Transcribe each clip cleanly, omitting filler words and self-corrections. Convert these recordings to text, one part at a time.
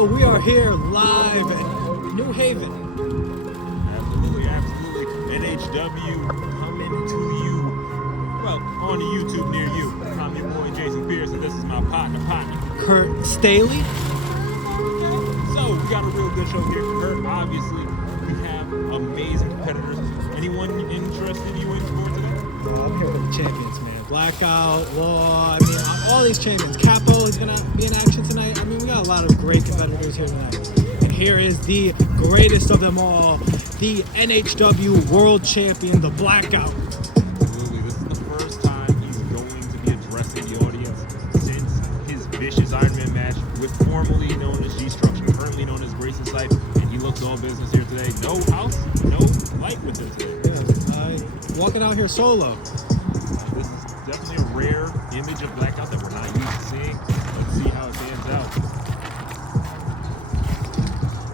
So we are here live in New Haven. Absolutely. NHW coming to you, well, on the YouTube near you. I'm your boy Jason Pierce, and this is my partner. Kurt Staley. So we got a real good show here. Kurt, obviously, we have amazing competitors. Anyone interested you in for today? I'm here with the champions, man. Blackout, Law, all these champions. Capo is going to be in action tonight. We got a lot of great competitors here tonight. And here is the greatest of them all, the NHW World Champion, the Blackout. Absolutely. This is the first time he's going to be addressing the audience since his vicious Iron Man match with formerly known as G-Structure, currently known as Grayson, and he looks all business here today. No house, no light with him today. Walking out here solo. This is definitely a rare image of Blackout that we're not used to seeing. Let's see how it pans out.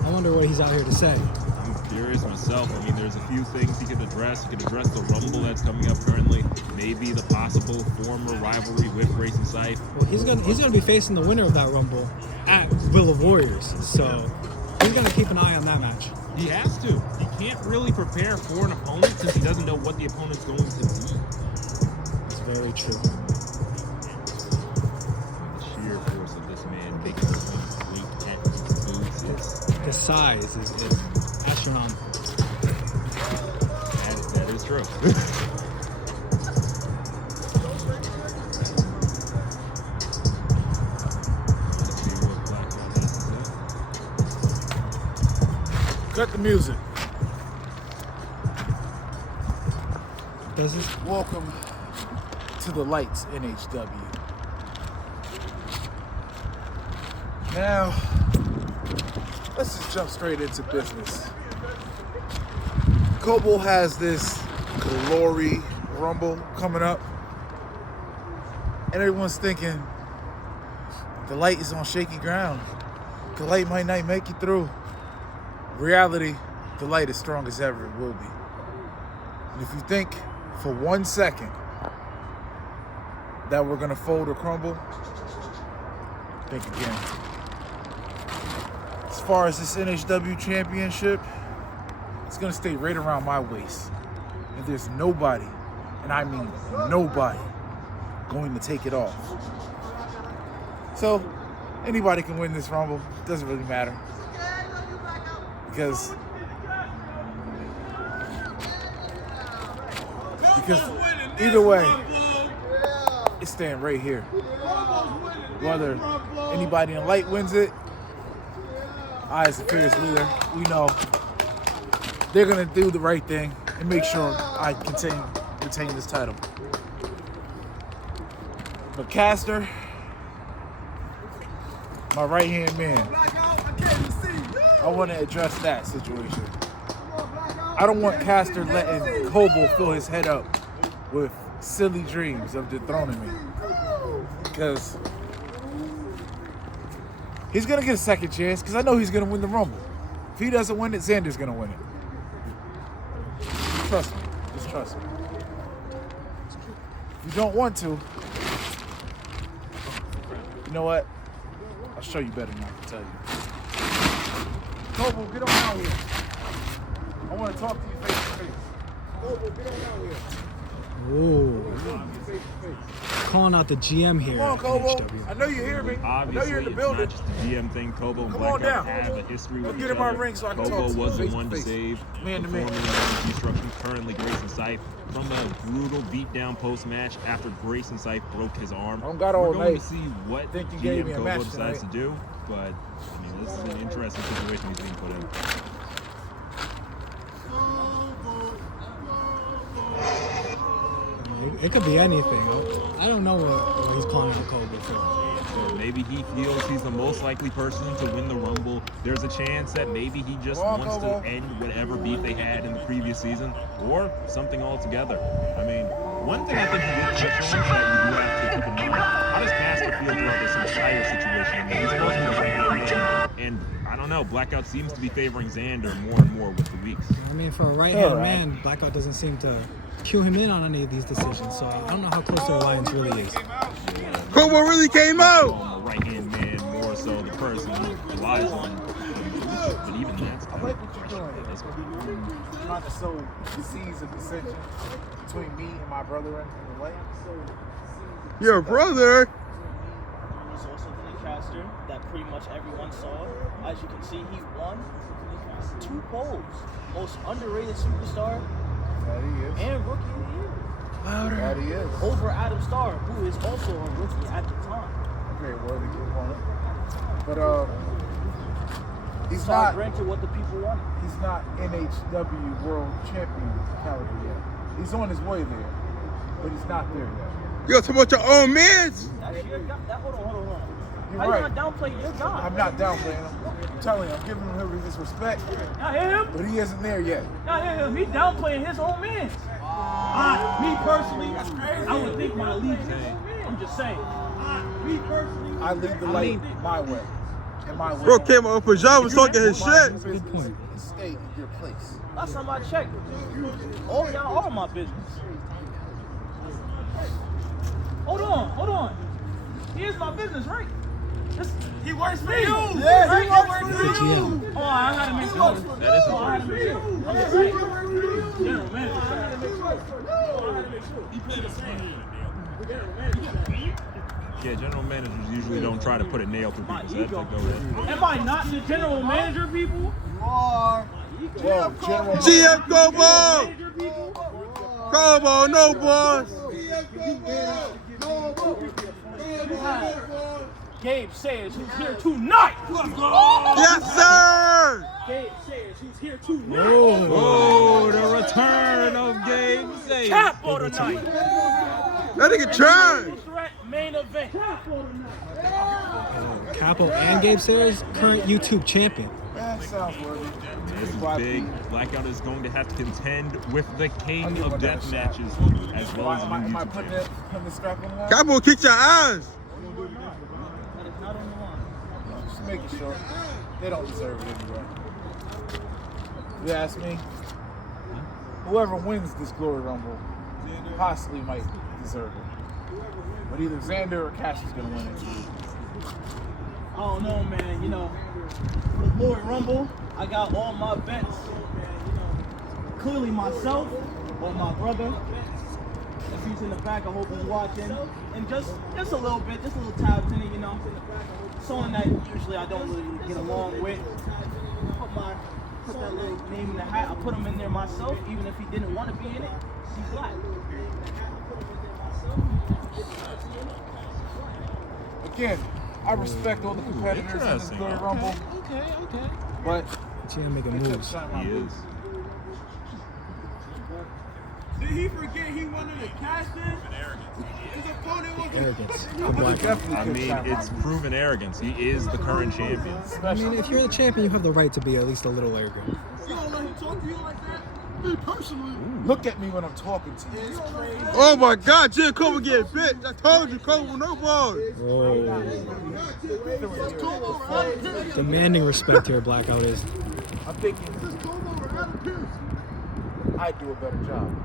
I wonder what he's out here to say. I'm curious myself. There's a few things he could address. He could address the Rumble that's coming up currently. Maybe the possible former rivalry with Grayson Scythe. Well, he's gonna be facing the winner of that Rumble at Will of Warriors. So he's gonna keep an eye on that match. He has to. He can't really prepare for an opponent since he doesn't know what the opponent's going to be. It's very true. The sheer force of this man making this one blink at his boots. The size is astronomical. That is true. Let's see what Blackout has to say. Cut the music. Does this? Welcome to the lights, NHW. Now, let's just jump straight into business. Kobo has this Glory Rumble coming up, and everyone's thinking the light is on shaky ground. The light might not make it through. Reality, the light is strong as ever it will be. And if you think for 1 second that we're gonna fold or crumble, think again. As far as this NHW championship, it's gonna stay right around my waist. And there's nobody, and I mean nobody, going to take it off. So anybody can win this Rumble, doesn't really matter. Because either way, it's staying right here. Whether anybody in light wins it, I as the fearless leader, we know they're gonna do the right thing and make sure I retain this title. But Caster, my right-hand man, I want to address that situation. I don't want Caster letting Kobo fill his head up with silly dreams of dethroning me. Because he's going to get a second chance, because I know he's going to win the Rumble. If he doesn't win it, Xander's going to win it. Trust me. Just trust me. If you don't want to, you know what? I'll show you better than I can tell you. Kobo, get on out here. I want to talk to you face to face. Kobo, get on out here. Ooh. Calling out the GM here. Come on, Kobo. NHW. I know you hear me. Obviously, I know you're in the building. It's not just the GM thing. Kobo and Come on Blackout down. have a history with Let's each get in my other. ring so I can Kobo talk to you was the face to one to face. save Man to the man. formerly Destruction, currently Grayson Scythe, from a brutal beatdown post-match after Grayson Scythe broke his arm. I don't got all We're going night. to see what Think you gave me GM a Kobo match decides to tonight. do, but this is an interesting situation he's being put in. It could be anything. I don't know what he's calling out Kobo for. So maybe he feels he's the most likely person to win the Rumble. There's a chance that maybe he just wants to end whatever beef they had in the previous season, or something altogether. One thing I think you did touch on that you do have to keep in mind, how does Caster feel throughout this entire situation? He's supposed to be and I don't know, Blackout seems to be favoring Xander more and more with the weeks. For a right-hand man, Blackout doesn't seem to cue him in on any of these decisions, so I don't know how close their alliance really is. Kobo really came out! On the right-hand man more so so the person he relies on. But even that's I like what you're doing. Trying to sow the seeds of dissension between me and my brother in the light. Your brother? He's also the caster that pretty much everyone saw. As you can see, he won 2 polls. Most underrated superstar That he is. and rookie of the year. That he is. Over Adam Starr, who is also a rookie at the time. Okay, worthy opponent. But he's Starr not. granted what the people wanted. He's not NHW World Champion caliber yet. He's on his way there, but he's not there yet. You gonna talk about your own mans? That's your guy. Hold on. You're How right. you not downplay your guy? I'm not downplaying him. I'm telling you, I'm giving him his respect, Now hear him. but he isn't there yet. Now hear him. He downplaying his own man. Me personally, I would think my allegiance. I'm just saying. Me personally, I lead the light my way. In my way. Bro came out in pajamas talking his shit. Good point. Stay in your place. last time I checked, all y'all are my business. Hold on. He is my business, right? He works for you. Yeah, he works for you. Oh, I had to make sure. That is Oh, I had to make sure. I'm just saying. General manager. I had to make sure. Oh, I had to make sure. He played the same. General manager. Yeah, general managers usually don't try to put a nail through people's heads. They go in. Am I not the general manager, people? You are. Well, General GM Kobo! Manager, people? Kobo, no boss! Gabe Sayers, who's here tonight. Yes, sir! Gabe Sayers, who's here tonight. Oh, the return of Gabe Sayers. Capo tonight. That nigga tried! Threat main event. Capo and Gabe Sayers, current YouTube champion. That sounds worthy. This is big. Blackout is going to have to contend with the king of death matches as well as a new Am I YouTube putting champion. the strap on the line? Kobo kicked your ass! That is not on the line. Just making sure. They don't deserve it anyway. You ask me? Whoever wins this Glory Rumble possibly might deserve it. But either Xander or Cash is going to win it. I don't know, man. You know, the Glory Rumble, I got all my bets. Clearly myself or my brother. If he's in the back, I hope he's watching. And just a little bit, just a little tabs in it, you know. Someone that usually I don't really get along with. Put that little name in the hat. I put him in there myself, even if he didn't want to be in it. He's black. Again, I respect all the competitors in this Interesting. Glory Rumble, Okay. but GM making they took moves. time out. He is. Did he forget he wanted to cast this? His opponent was Arrogance. The They Blackout. definitely I took mean, time it's out. proven arrogance. He is the current champion. I mean, if you're the champion, you have the right to be at least a little arrogant. You don't let him talk to you like that? Me personally. Look at me when I'm talking to you. It's crazy. Oh my god, GM Kobo getting bit! I told you, Kobo, no balls! Oh, demanding respect here, Blackout is. I'm thinking I do a better job.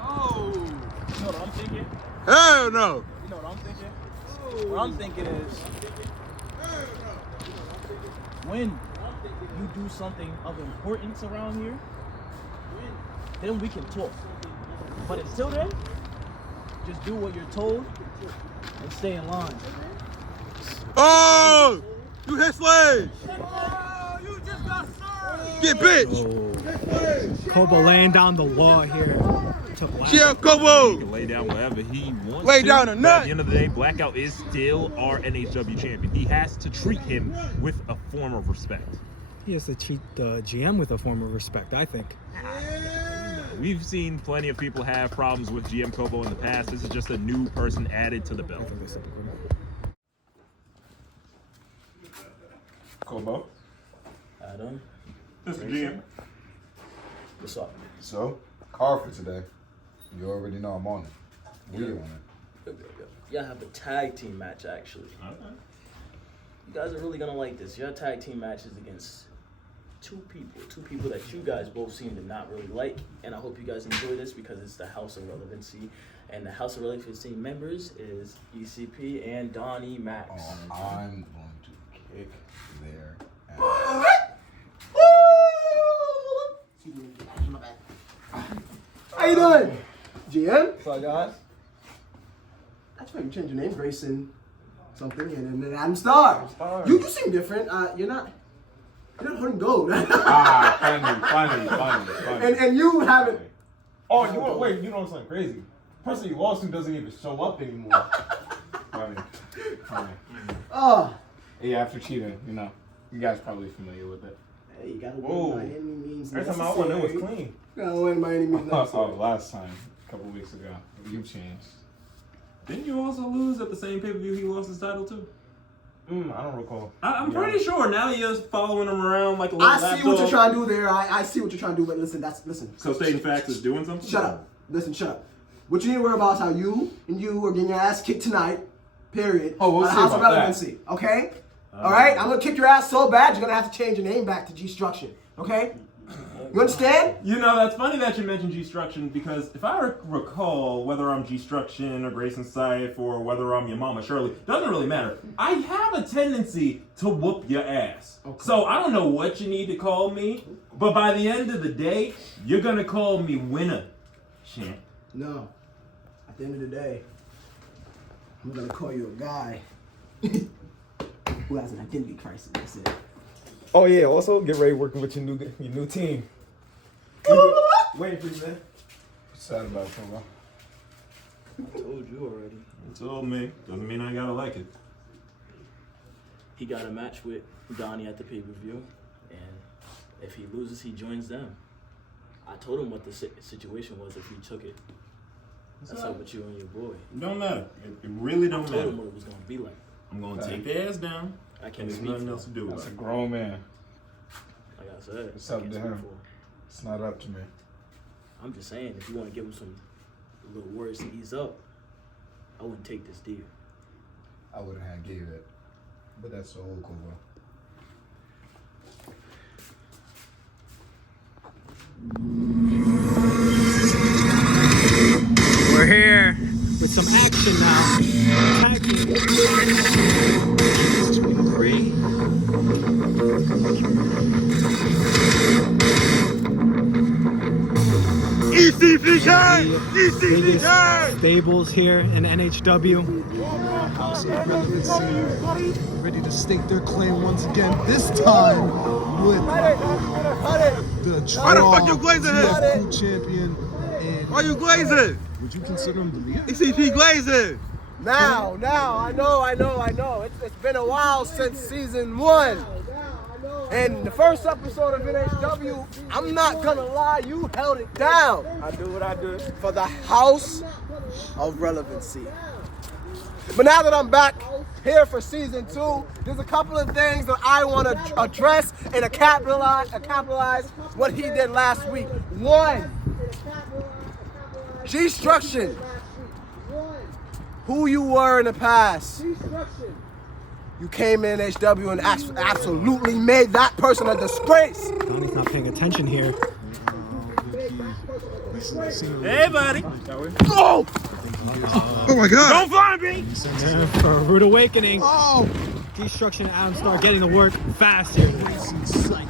Oh. You know what I'm thinking? Hell no! You know what I'm thinking? What I'm thinking is, when you do something of importance around here, then we can talk. But until then, just do what you're told and stay in line. Oh! You hit slaves! Oh, you just got served. Get bitch! Oh, Kobo laying down the law here to Blackout. GM He Kobo! can lay down whatever he wants. Lay to, down a but nut. At the end of the day, Blackout is still our NHW champion. He has to treat him with a form of respect. He has to treat the GM with a form of respect, I think. We've seen plenty of people have problems with GM Kobo in the past. This is just a new person added to the I belt. think this is recording. Kobo, Adam, this is GM. what's up? So, car for today. You already know I'm on it. We on it. Y'all have a tag team match, actually. You guys are really gonna like this. Your tag team match is against two people that you guys both seem to not really like, and I hope you guys enjoy this because it's the House of Relevancy, and the House of Relevancy members is ECP and Donnie Max. I'm going to kick their ass. How you doing? GM? What's up, guys? That's right, you changed your name, Grayson something, and then I'm Starr. You seem different. You're not holding gold. Funny. And you haven't. Oh, you know what's like crazy? The person you lost to doesn't even show up anymore. Funny. Oh. Yeah, after cheating, you guys probably familiar with it. Hey, you gotta win by any means Every necessary. time I won, it was clean. You gotta win by any means necessary. Last time, a couple weeks ago, you changed. Didn't you also lose at the same pay-per-view he lost his title to? I don't recall. I'm pretty sure now you're following him around like a little I see what you're trying to do there. I see what you're trying to do, but listen. So stating facts is doing something? Shut up. Listen, shut up. What you need to worry about is how you are getting your ass kicked tonight. Period. Oh, we'll on the see House of about that. Relevancy. Okay? All right? I'm gonna kick your ass so bad you're gonna have to change your name back to G-Struction. Okay? You understand? That's funny that you mentioned G-Struction because if I recall whether I'm G-Struction or Grayson Syfe or whether I'm your mama Shirley, doesn't really matter. I have a tendency to whoop your ass. Okay. So I don't know what you need to call me, but by the end of the day, you're gonna call me winner, champ. No. At the end of the day, I'm gonna call you a guy who has an identity crisis. That's it. Oh yeah, also get ready working with your new team. Wait for you, man. What's sad about it, Kobo? I told you already. You told me. Doesn't mean I gotta like it. He got a match with Donnie at the pay-per-view, and if he loses, he joins them. I told him what the situation was if he took it. That's up with you and your boy. It don't matter. It really don't I told matter. him what it was gonna be like. I'm gonna take their ass down. I can't There's speak nothing for else to do That's with a it. grown man. Like I said, It's I up can't to speak him. for him. It's not up to me. I'm just saying, if you want to give him some little words to ease up, I wouldn't take this deal. I wouldn't have gave it. But that's so old, Kobo. We're here with some action now. Tag team. Three. Biggest stables here in NHW. House of Relevancy ready to stake their claim once again. This time with the draw TF2 champion. And Why you glazing? would you consider him the leader? ECP glazing. Now, I know. It's been a while since season 1. And the first episode of NHW, I'm not gonna lie, you held it down. I do what I do for the House of Relevancy. But now that I'm back here for season 2, there's a couple of things that I want to address and capitalize what he did last week. 1, G-Struction. Who you were in the past. You came in HW and absolutely made that person a disgrace. Donnie's not paying attention here. Hey, buddy. Oh! Oh my God. Don't find me. And for a rude awakening. Oh! Destruction and Adam Starr getting to work fast here. Grayson Syfe.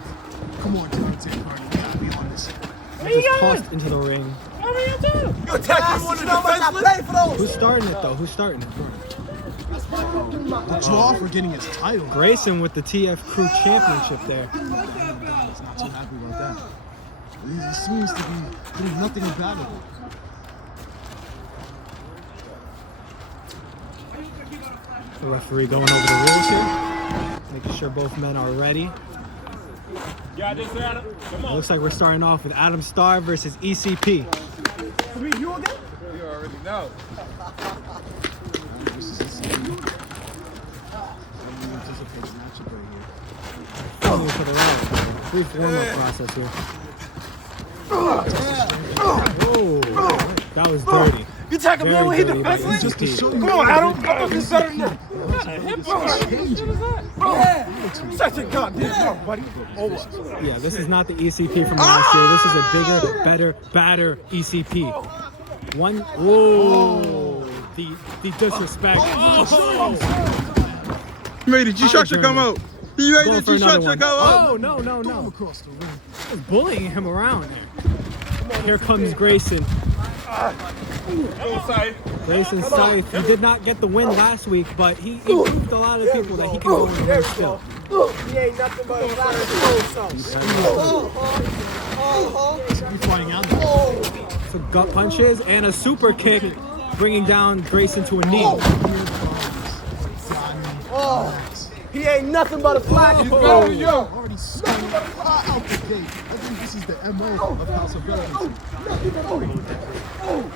Come on, Dante Carter. We gotta be on this. Just tossed into the ring. You attacked me one of the defenseless? Who's starting it though? Who's starting it? The draw for getting his title. Grayson with the TF Crew Championship there. He's not too happy about that. He seems to be doing nothing about it. The referee going over the rules here, making sure both men are ready. Got this, Adam. Come It on. looks like we're starting off with Adam Starr versus ECP. You again? You already know. Coming for the round. Brief warm-up process here. Oh, that was dirty. You attack a Very man when he dirty by defenseless? Just to ECP. show you. Come on, Adam. Come on, this better than that. Yeah. Such a goddamn mouth, buddy. Oh, Yeah, this is not the ECP from last year. This is a bigger, better, badder ECP. One, whoa, the disrespect. Oh, Made the G-Structure come out. You ready Going to for another check one. out? Oh, no. Throw him across the ring. He's bullying him around here. Here comes Grayson. Grayson Scythe. He did not get the win last week, but he proved a lot of people that he can go in the ring still. He ain't nothing but a flat He's flying out. Some gut punches and a super kick, bringing down Grayson to a knee. He ain't nothing but a flat Already spun out the gate. I think this is the MO of House of Relevancy.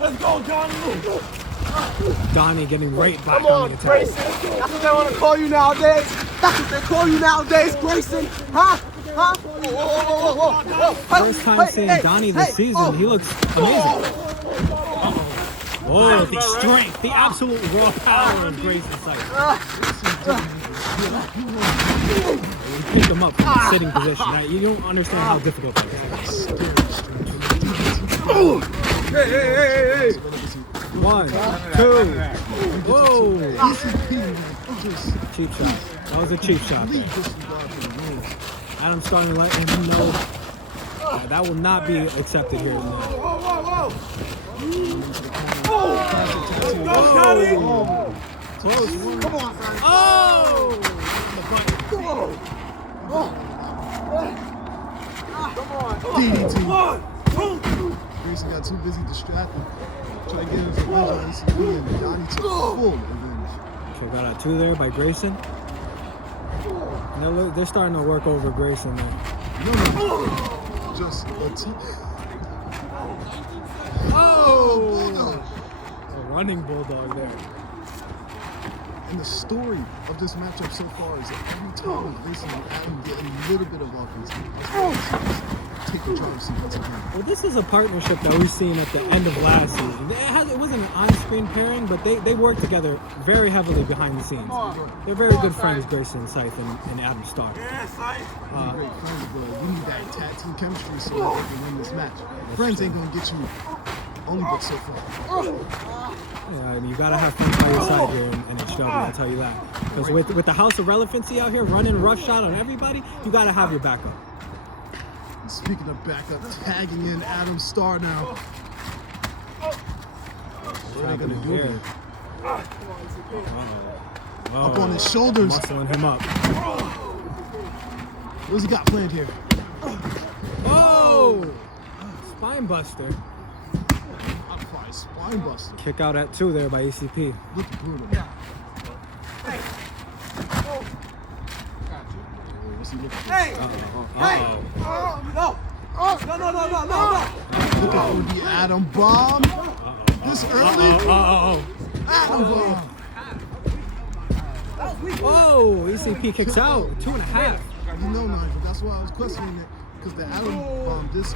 Let's go, Johnny. Donnie getting right back Come on on, the attack. Grayson. That's what they want to call you nowadays. That's what they call you nowadays, Grayson. Huh? First time seeing Donnie this season, he looks amazing. Oh, the strength, the absolute raw power of Grayson Scythe. You picked him up from the sitting position. Now, you don't understand how difficult that is. Hey. 1, 2. Whoa. Cheap shot. That was a cheap shot. Adam starting to let him know that will not be accepted here tonight. Close. Come on, son. Oh! DDT. Grayson got too busy distracted. Try to get his revenge on ECP and Donnie took full revenge. Okay, got a 2 there by Grayson. And they're starting to work over Grayson there. No. Just a T. Oh! A running bulldog there. And the story of this matchup so far is that every time Grayson and Adam get a little bit of offense, take the driver's seat once again. Well, this is a partnership that we've seen at the end of last season. It wasn't an on-screen pairing, but they work together very heavily behind the scenes. They're very good friends, Grayson Scythe and Adam Starr. Great friends, but we need that tag team chemistry so that we can win this match. Friends ain't gonna get you only but so far. Yeah, I mean, you gotta have friends by your side here in HW, I'll tell you that. Because with the House of Relevancy out here running roughshod on everybody, you gotta have your backup. And speaking of backup, tagging in Adam Starr now. What are they gonna do here? Up on his shoulders. Muscling him up. What's he got planned here? Oh! Spine buster. Spine buster. Kick out at 2 there by ECP. Looking brutal. What's he looking for? Look out for the Adam bomb. This early. Adam bomb. Oh, ECP kicks out. 2.5. You know, Nigel, that's why I was questioning it. Because the Adam bomb this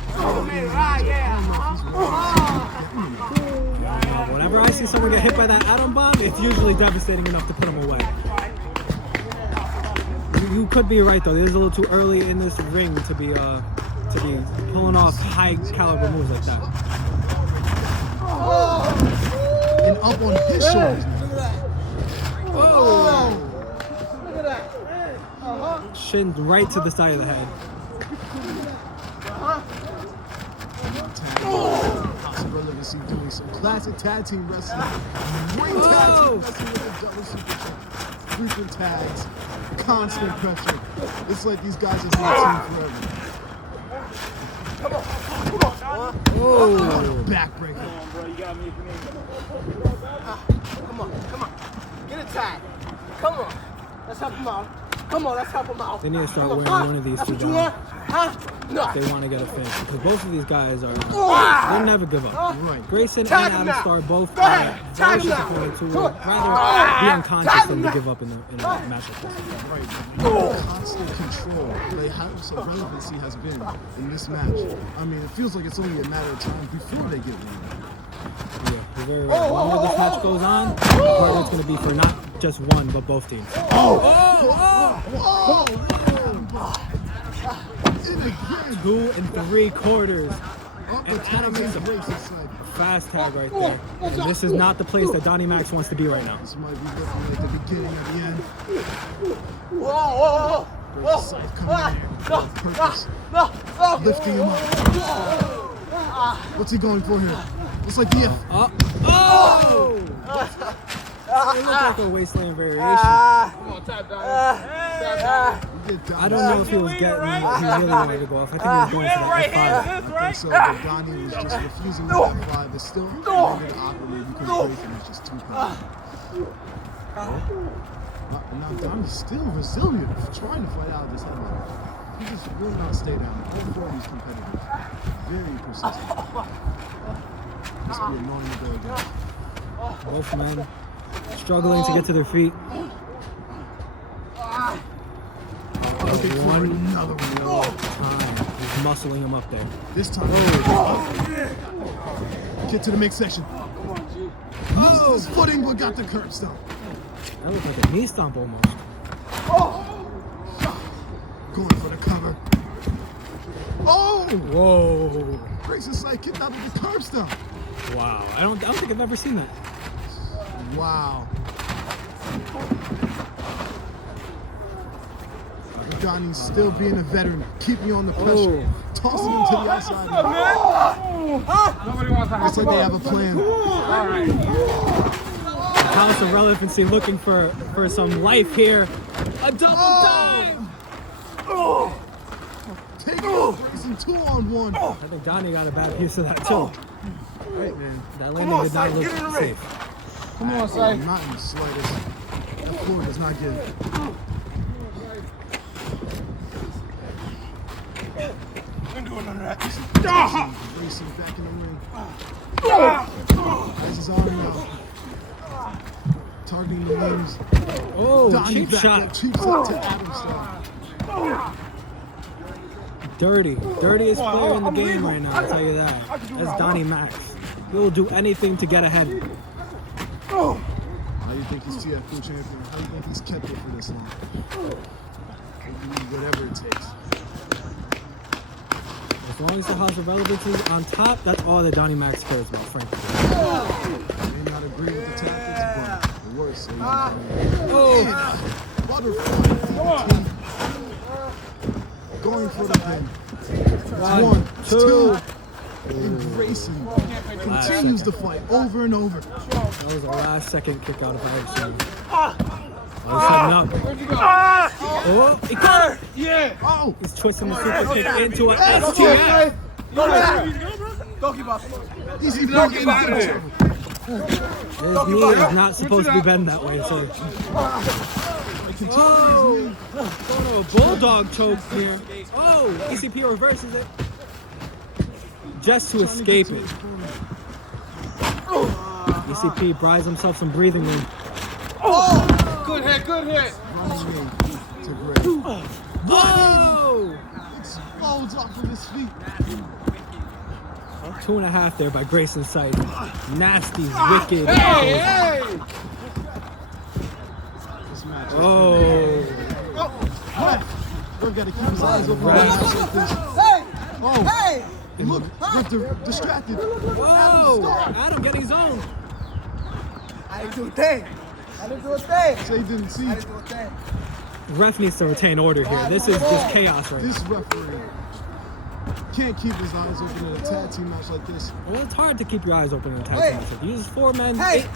whenever I see someone get hit by that atom bomb, it's usually devastating enough to put them away. You could be right though. It is a little too early in this ring to be pulling off high caliber moves like that. And up on his shoulders. Oh! Shin right to the side of the head. House of Relevancy doing some classic tag team wrestling. Ring tag team wrestling with a double super check. Frequent tags, constant pressure. It's like these guys have been a team forever. Oh! Backbreaker. Come on. Get a tag. Come on. Let's help him out. Let's help him out. They need to start wearing one of these two down. No. They want to get a finish because both of these guys they never give up. Right. Grayson and Tag him Adam now. Starr both Tag very him now. disappointed to rather be unconscious than to give up in a match like this. Right. Constant control. Like House of Relevancy has been in this match. I mean, it feels like it's only a matter of time before they get one. Yeah, the longer this match goes on, the harder it's going to be for not just one, but both teams. 2 3/4. And Adam makes a fast tag right there. And this is not the place that Donnie Max wants to be right now. This might be looking at the beginning of the end. Grayson Scythe coming in there with purpose. Lifting him up. What's he going for here? Looks like the F. Oh! It looked like a wasteland variation. Come on, tap down. I don't know if he was getting, he really wanted to go off. I think he was going for the F5. I think so, but Donnie was just refusing the F5. It's still made it awkward because Grayson is just too powerful. Now Donnie's still resilient, trying to fight out this headline. He just will not stay down. All four of these competitors, very persistent. This will be annoying to go against. Both men struggling to get to their feet. Looking for another one. He's muscling him up there. This time, get to the midsection. Loses his footing, but got the curb stomp. That looked like a knee stomp almost. Going for the cover. Oh! Whoa! Grayson Scythe kicked out with the curb stomp. Wow. I don't think I've ever seen that. Wow. Donnie's still being a veteran, keeping you on the pressure, tossing him to the outside. Nobody wants to Looks like they have a plan. House of Relevancy looking for some life here. A double dive! Take off, Grayson, 2-on-1. I think Donnie got a bad piece of that too. Right, man. That landing did not look safe. Come on, Sai. Not in the slightest. That floor does not give. Grayson back in the ring. Has his arm out. Targeting the limbs. Oh, Donnie cheap back shot. up. Cheap shot to Adam Starr. Dirtiest player in the game right now, I'll tell you that. That's Donnie Max. He'll do anything to get ahead. How do you think he's TFO champion? How do you think he's kept it for this long? Whatever it takes. As long as the House of Relevancy is on top, that's all that Donnie Max cares about, frankly. I may not agree with the tactics, but the worst. Butterfly. Going for the pin. One, two. And Grayson continues the fight over and over. That was a last second kick out if I ever seen it. Oh, he caught it! Yeah. Oh! He's twisting the super kick into an STF. He's knocking out of there. His knee is not supposed to be bent that way, so. Oh! Going to a bulldog choke here. Oh! ECP reverses it. Just to escape it. ECP buys himself some breathing room. Good hit, good hit. To Gray. Whoa! Explodes off of his feet. 2.5 there by Grayson Scythe. Nasty, wicked. Hey! This match is Oh! We've got to keep his eyes open. Hey! Look, we're distracted. Whoa! Adam getting his own. I didn't do a thing. Say he didn't see. I didn't do a thing. Ref needs to retain order here. This is just chaos right now. This referee can't keep his eyes open in a tag team match like this. Well, it's hard to keep your eyes open in a tag team match. You use 4 men. Hey!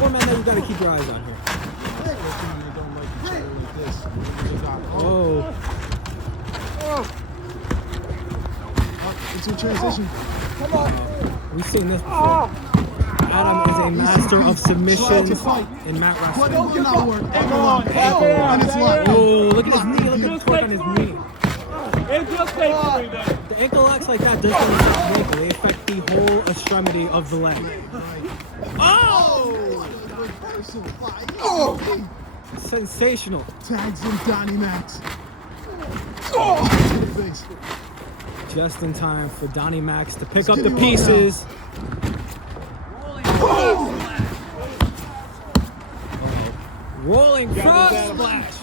4 men that you gotta keep your eyes on here. Especially when they don't like each other like this. Oh! It's a transition. We've seen this before. Adam is a master of submissions in mat But wrestling. it will not work. And it's locked. Oh, look at his knee. Look at the torque on his knee. It just takes me there. The ankle locks like that doesn't affect the ankle. They affect the whole extremity of the leg. Oh! Oh! Sensational. Tags in Donnie Max. Oh! To the face. Just in time for Donnie Max to pick up the pieces. Rolling frog splash.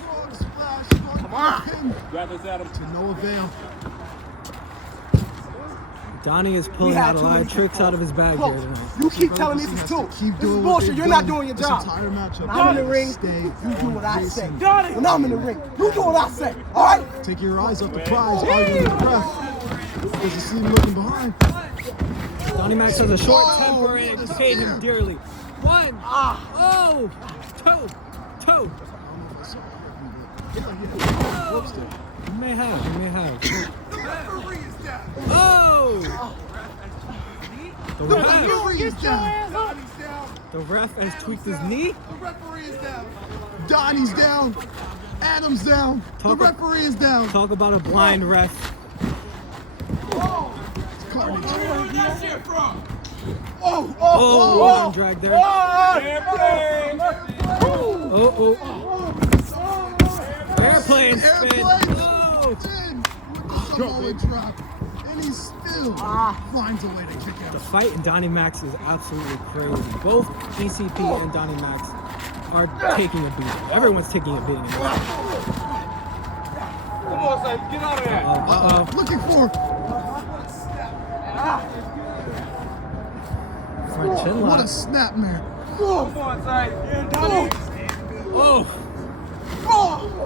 Come on. Got this, Adam. To no avail. Donnie is pulling out a lot of tricks out of his bag here tonight. You keep telling me this is two. This is bullshit. You're not doing your job. When I'm in the ring, you do what I say. When I'm in the ring, you do what I say. All right? Take your eyes off the prize, arguing with the ref. Doesn't see him looking behind. Donnie Max has a short temper and it paid him dearly. 1, oh, 2. You may have. Oh! The referee is down. The ref has tweaked his knee. The referee is down. Donnie's down. Adam's down. The referee is down. Talk about a blind ref. Carnage. Arm drag there. Airplane spin. Drop. And he still finds a way to kick out. The fight in Donnie Max is absolutely crazy. Both DCP and Donnie Max are taking a beating. Everyone's taking a beating. Come on, son, get out of there. Looking for. Chin What lock. a snap, man. Come on, son.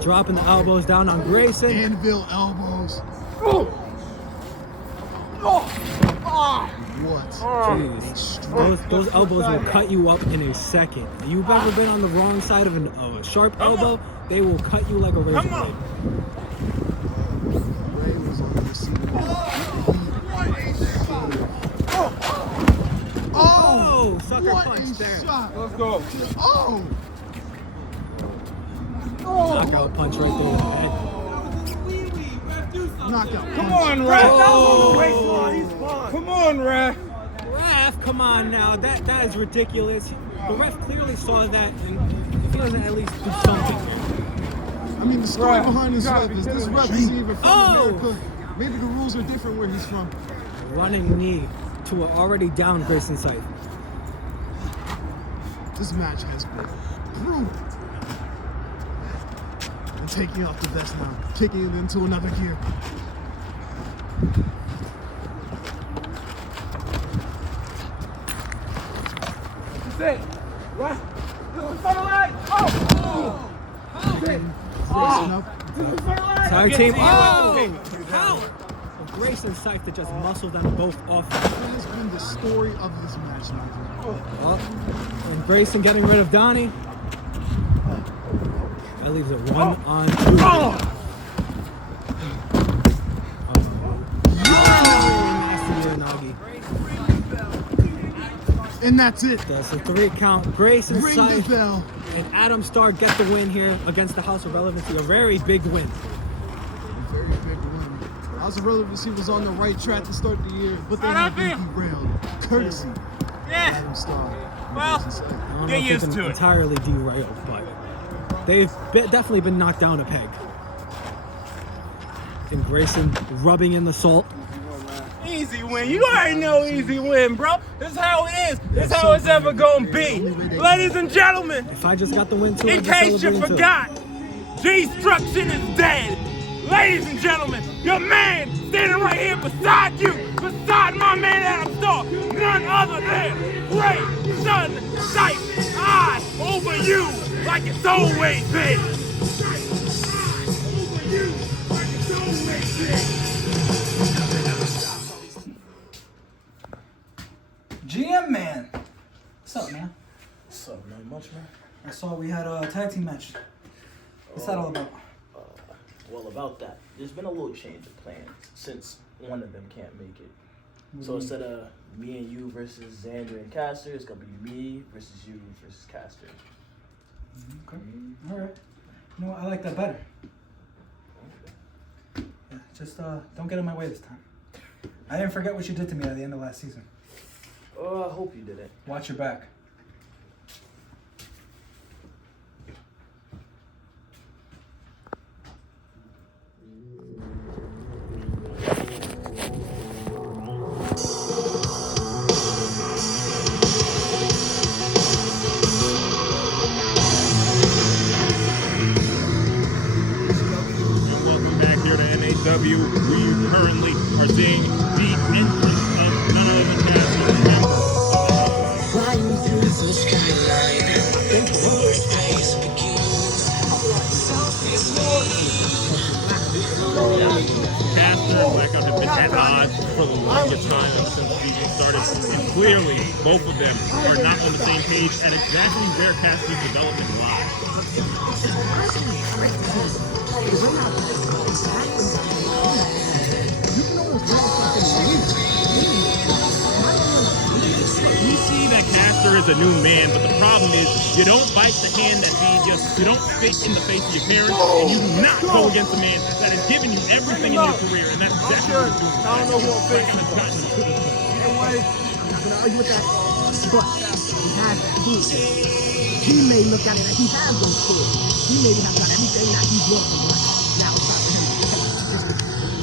Dropping the elbows down on Grayson. Anvil elbows. What? Jeez. Those elbows will cut you up in a second. You've ever been on the wrong side of a sharp elbow, they will cut you like a razor blade. Ray was on the receiving end. Oh, sucker What punch a there. shot. Let's go. Oh! Knockout punch right there in the head. Knockout. Come on, Ref. Oh. Come on, Ref. Ref, come on now. That is ridiculous. The ref clearly saw that, and if he doesn't at least do something. I mean, the story Ref, behind this you gotta ref be is this kidding ref me. is even from Oh! America. Maybe the rules are different where he's from. Running knee to an already down Grayson side. This match has been brutal. And taking off the vest now, kicking it into another gear. Sit. What? Grayson up. Sorry, team. Oh! How? Grayson Scythe that just muscled them both off. That has been the story of this match, Michael. And Grayson getting rid of Donnie. That leaves it 1-on-2. And that's it. That's a 3 count. Grayson Ring the Scythe bell. and Adam Starr get the win here against the House of Relevancy. A very big win. A very big win. House of Relevancy was on the right track to start the year, but they have been derailed. Courtesy. Adam Starr. I don't know if they've been entirely derailed, but they've definitely been knocked down a peg. And Grayson rubbing in the salt. Easy win. You already know easy win, bro. This is how it is. This is how it's ever gonna be. Ladies and gentlemen, If I just got the win too, in I'd be case you celebrating too. forgot, Destruction is dead. Ladies and gentlemen, your man standing right here beside you, beside my man Adam Starr, none other than Grayson Scythe. I over you like it's always been. Over you like it's always been. GM man. What's up, man? What's up, man? Much, man? I saw we had a tag team match. What's that all about? Well, about that, there's been a little change of plans since one of them can't make it. So instead of me and you versus Xander and Caster, it's gonna be me versus you versus Caster. Okay. All right. You know what? I like that better. Yeah, just don't get in my way this time. I didn't forget what you did to me at the end of last season. Oh, I hope you didn't. Watch your back. We currently are seeing the entrance none other than Caster. Caster and Blackout have been at odds for the longest time ever since the season started, and clearly both of them are not on the same page at exactly where Caster's development lies. We see that Caster is a new man, but the problem is you don't bite the hand that feeds you, you don't spit in the face of your parents, and you do not go against a man that has given you everything in your career, and that's exactly what he's doing. I don't know who I'm facing. Either way, I'm not gonna argue with that. But he has tools. He may look at it that he has those tools. He may have got everything that he wants from life. Now it's time for him to just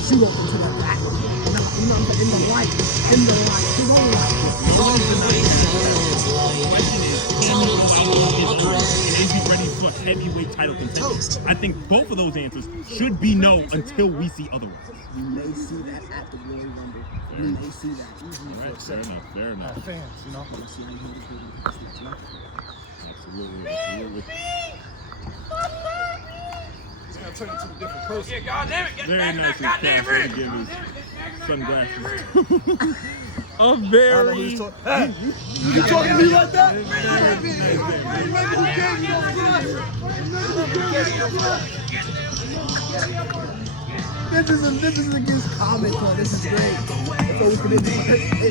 shoot off into the back. Now, you know what I'm saying? In the light, his own life. The question is, can he go out on his own, and is he ready for heavyweight title contention? I think both of those answers should be no until we see otherwise. You may see that at the Royal Rumble. You may see that. Right, fair enough. Fans, you know. Let's see how he holds it. Absolutely. It's gonna turn into a different person. Yeah, goddamn it. Get Very back nice in that goddamn to ring. give his sunglasses. A I very know who's talking. Hey, you talking to me like that? This is a good comment, though. This is great. So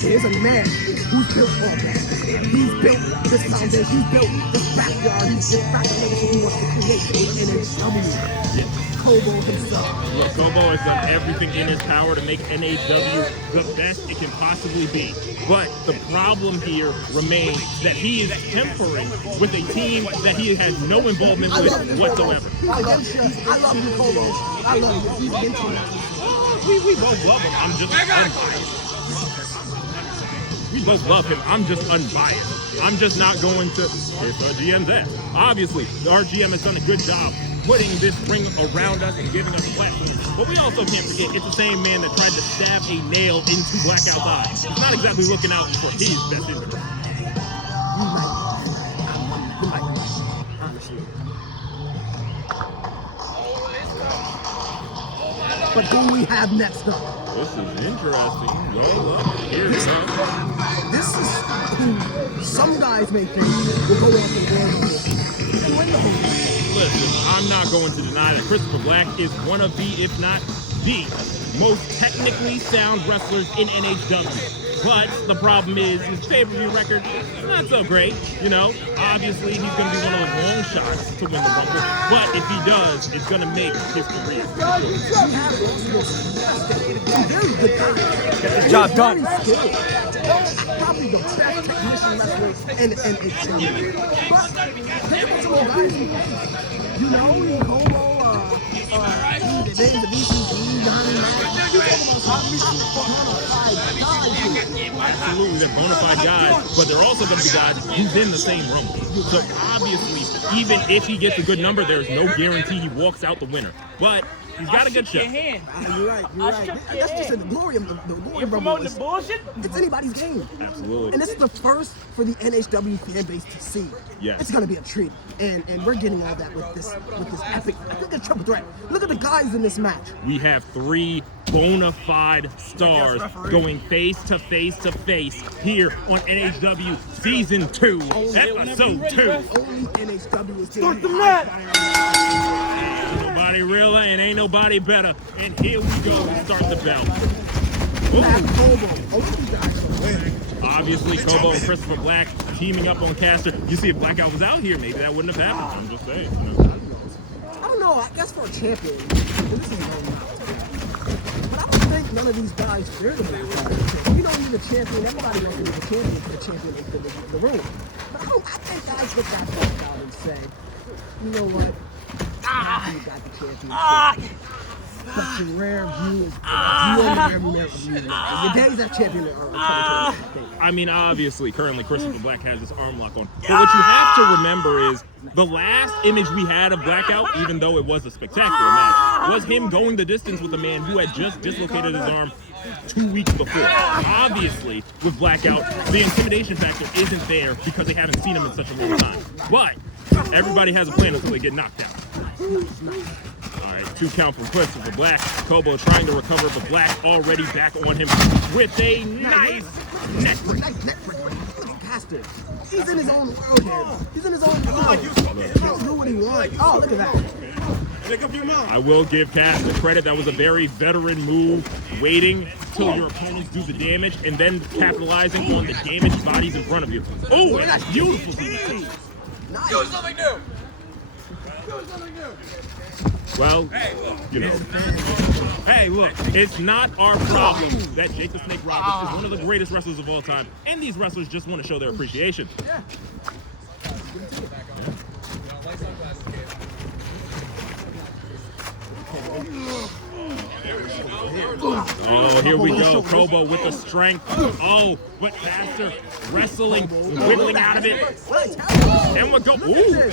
here's a man who's built all that. He's built this foundation. He's built this backyard. He's built back the legacy he wants to create in NHW. Kobo himself. Look, Kobo has done everything in his power to make NHW the best it can possibly be. But the problem here remains that he is tempering with a team that he has no involvement with whatsoever. I love you, Kobo. I love you. He's into We both love him. I'm just unbiased. We both love him. I'm just unbiased. I'm just not going to. Here's our GM's at. Obviously, our GM has done a good job putting this ring around us and giving us a platform. But we also can't forget it's the same man that tried to stab a nail into Blackout's eye. He's not exactly looking out for his best interest. But who we have next up? This is interesting. Roll up. Here we go. This is who some guys may think will go off and win the whole. Listen, I'm not going to deny that Christopher Black is one of the, if not the, most technically sound wrestlers in NHW. But the problem is his pay-per-view record is not so great. You know, obviously he's going to be one of the long shots to win the Rumble. But if he does, it's going to make his career. Very good guy. Get the job done. Probably the best technician wrestler in NHW. But think about some of the guys he faced. You know, Kobo, the names of ECG, Donnie Mack. You're talking about Absolutely, they're bona fide guys, but they're also going to be guys who's in the same Rumble. So obviously, even if he gets a good number, there's no guarantee he walks out the winner. But he's got a good shot. You're right. That's just the glory of the glory You're promoting the bullshit? It's anybody's game. Absolutely. And this is the first for the NHW fan base to see. Yes. It's gonna be a treat. And we're getting all that with this epic. I think it's triple threat. Look at the guys in this match. We have 3 bona fide stars going face to face to face here on NHW Season 2, Episode 2. Only NHW is Start the match. Ain't nobody realer and ain't nobody better. And here we go to start the bell. Obviously, Kobo and Christopher Black teaming up on Caster. You see, if Blackout was out here, maybe that wouldn't have happened. I'm just saying. You know. I don't know. I guess for a champion, this is no. But I don't think none of these guys fear the Blackout. You don't need a champion. Everybody wants to be the champion for the champion in the room. But I think guys look at Blackout and say, you know what? You got the champion. Such a rare view. Your days at champion are I mean, obviously, currently Christopher Black has his arm lock on. But what you have to remember is the last image we had of Blackout, even though it was a spectacular match, was him going the distance with a man who had just dislocated his arm 2 weeks before. Obviously, with Blackout, the intimidation factor isn't there because they haven't seen him in such a long time. But everybody has a plan until they get knocked out. All right, 2 count from Christopher Black. Kobo trying to recover, but Black already back on him with a nice neck break. Nice neck break. Look at Caster. He's in his own world here. He's in his own world. He can't do what he wants. Oh, look at that. I will give Cass the credit. That was a very veteran move, waiting till your opponents do the damage and then capitalizing on the damaged bodies in front of you. Oh, and that's beautiful DDT. Nice. Do something new. Well, you know. Hey, look, it's not our problem that Jake the Snake Roberts is one of the greatest wrestlers of all time, and these wrestlers just want to show their appreciation. Yeah. Oh, here we go. Kobo with the strength. Oh, but Caster wrestling, wiggling out of it. And we'll go. Ooh.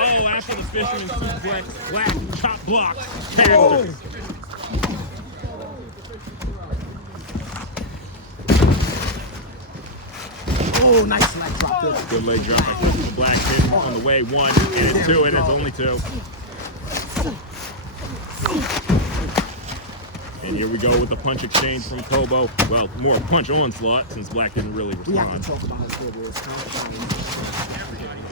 Oh, after the fisherman suplex, Black chop block. Caster. Oh, nice leg drop there. Good leg drop by Christopher Black. Hit on the way. 1, and it's 2, and it's only 2. And here we go with the punch exchange from Kobo. Well, more punch onslaught since Black didn't really We have respond. to talk about his Kobo.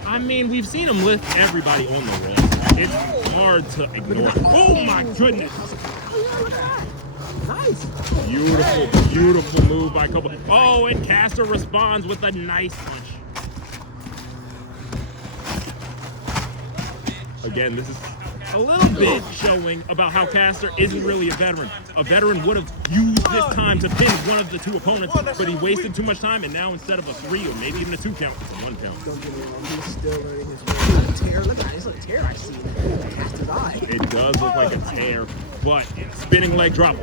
I mean, we've seen him lift everybody on the wall. It's hard to ignore. Oh my goodness! Nice. Beautiful, beautiful move by Kobo. Oh, and Caster responds with a nice punch. Again, this is a little bit showing about how Caster isn't really a veteran. A veteran would have used this time to pin one of the 2 opponents, but he wasted too much time, and now instead of a 3 or maybe even a 2 count, it's a 1 count. Don't get me wrong, he's still learning his way. Tear, look at that, it's a tear I see in Caster's eye. It does look like a tear, but spinning leg drop.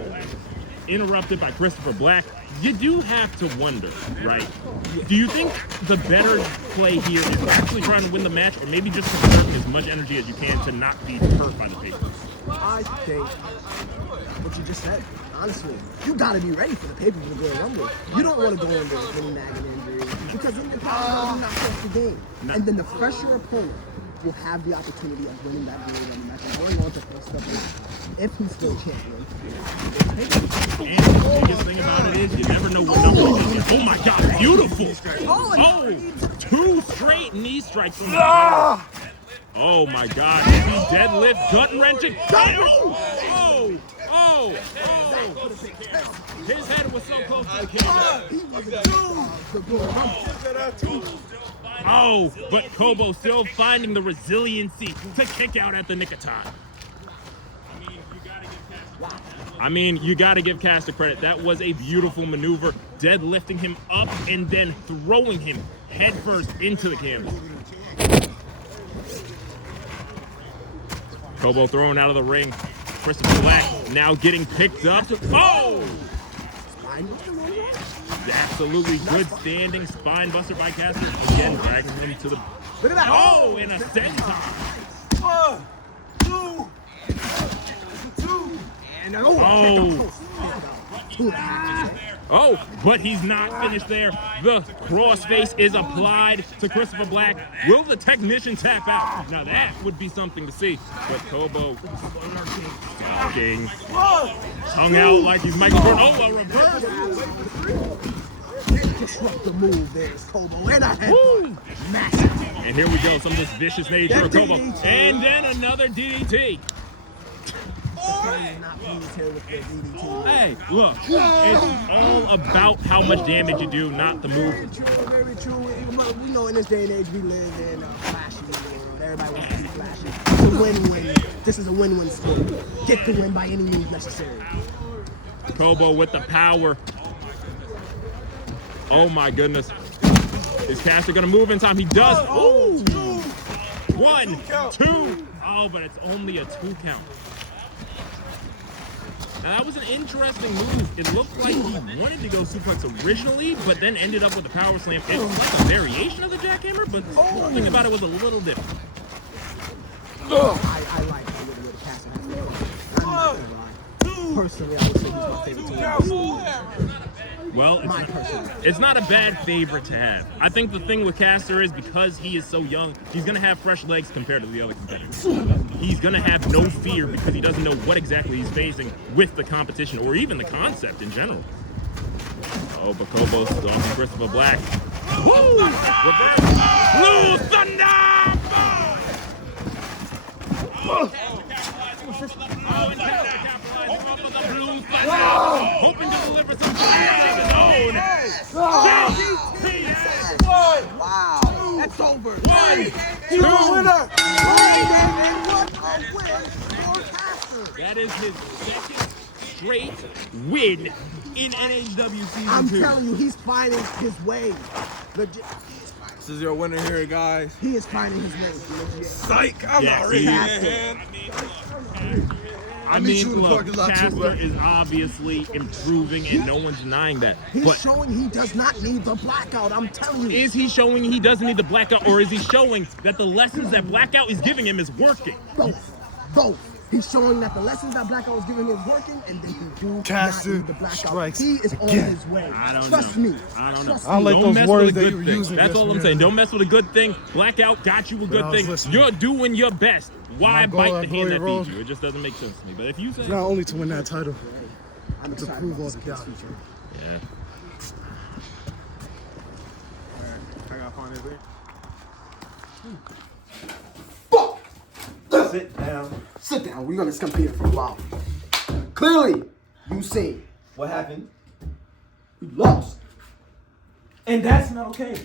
Interrupted by Christopher Black. You do have to wonder, right? Do you think the better play here is actually trying to win the match, or maybe just conserving as much energy as you can to not be hurt by the paper? I think what you just said, honestly, you gotta be ready for the pay-per-view Royal Rumble. You don't want to go in there with any nagging injury because then you're probably not off the game. And then the fresher opponent will have the opportunity of winning that Royal Rumble match and going on to first up if he's still champion. And the biggest thing about it is you never know what number he's going to get. Oh my God, beautiful! Oh, 2 straight knee strikes from the Oh my God, he deadlift, gut wrenching. Oh! His head was so close to the camera. Oh, but Kobo still finding the resiliency to kick out at the nick of time. I mean, you got to give Caster credit. That was a beautiful maneuver, deadlifting him up and then throwing him headfirst into the canvas. Kobo thrown out of the ring. Christopher Black now getting picked up. Oh! Absolutely good standing spine buster by Caster. Again, dragging him to the... Look at that! Oh, and a senton. 1, 2. And Oh, but he's not finished there. The crossface is applied to Christopher Black. Will the technician tap out? Now that would be something to see. But Kobo stalking. Hung out like he's Michael Jordan. Oh, a reverse. Disrupt the move there is Kobo and a head massive. And here we go, some of this vicious nature of Kobo. And then another DDT. Hey, look, it's all about how much damage you do, not the move. Very true. We know in this day and age we live in a flashy world. Everybody wants to be flashy. It's a win-win. This is a win-win sport. Get the win by any means necessary. Kobo with the power. Oh my goodness. Is Caster gonna move in time? He does. Ooh. 1, 2. Oh, but it's only a 2 count. Now that was an interesting move. It looked like he wanted to go suplex originally, but then ended up with a power slam. It's like a variation of the jackhammer, but the whole thing about it was a little different. I like how you're with Caster. personally, I would say he's my favorite team. Well, it's not a bad favorite to have. I think the thing with Caster is because he is so young, he's going to have fresh legs compared to the other competitors. He's going to have no fear because he doesn't know what exactly he's facing with the competition or even the concept in general. Oh, but Kobo's going to Christopher Black. Woo! Reverse! Blue Thunder! Hoping to deliver some of his own. Wow, that's over. He's the winner. That is his second straight win in NHW Season 2. I'm telling you, he's finding his way. Legit. This is your winner here, guys. He is finding his way. Legit. Psych, I'm already in hand. I mean, look, Caster is obviously improving, and no one's denying that. He's showing he does not need the blackout, I'm telling you. Is he showing he doesn't need the blackout, or is he showing that the lessons that blackout is giving him is working? Both. He's showing that the lessons that blackout is giving him is working, and then he do not need the blackout. He is on his way. Trust me. I don't know. I like Don't those mess words with a that good you were thing. using. That's all I'm saying. Don't mess with a good thing. Blackout got you a good thing. You're doing your best. Why bite the hand that feeds you? It just doesn't make sense to me. But if you say It's not only to win that title, I'm to prove all the doubts. yeah. I gotta find it there. Sit down. Sit down. We're gonna come here for a while. Clearly, you seen what happened. You lost. And that's not okay.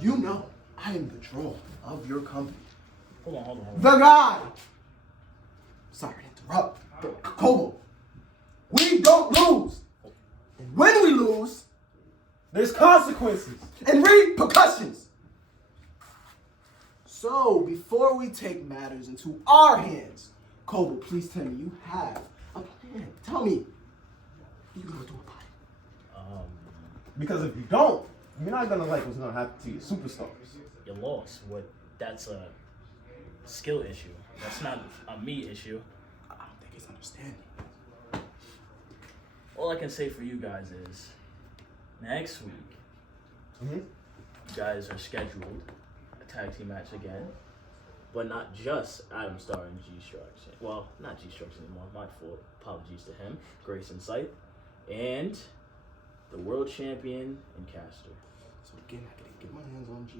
You know I am the draw of your company. Hold on. The guy. Sorry to interrupt. But Kobo. We don't lose. And when we lose, there's consequences and repercussions. So, before we take matters into our hands, Kobo, please tell me you have a plan. Tell me, what are you going to do about it? Because if you don't, you're not going to like what's going to happen to your superstars. You lost. That's a skill issue. That's not a me issue. I don't think it's understanding. All I can say for you guys is, next week, you guys are scheduled a tag team match again, but not just Adam Starr and G-Strucks. Well, not G-Strucks anymore, my fault. Apologies to him. Grayson Scythe, and the world champion in Caster. So again, I can get my hands on G.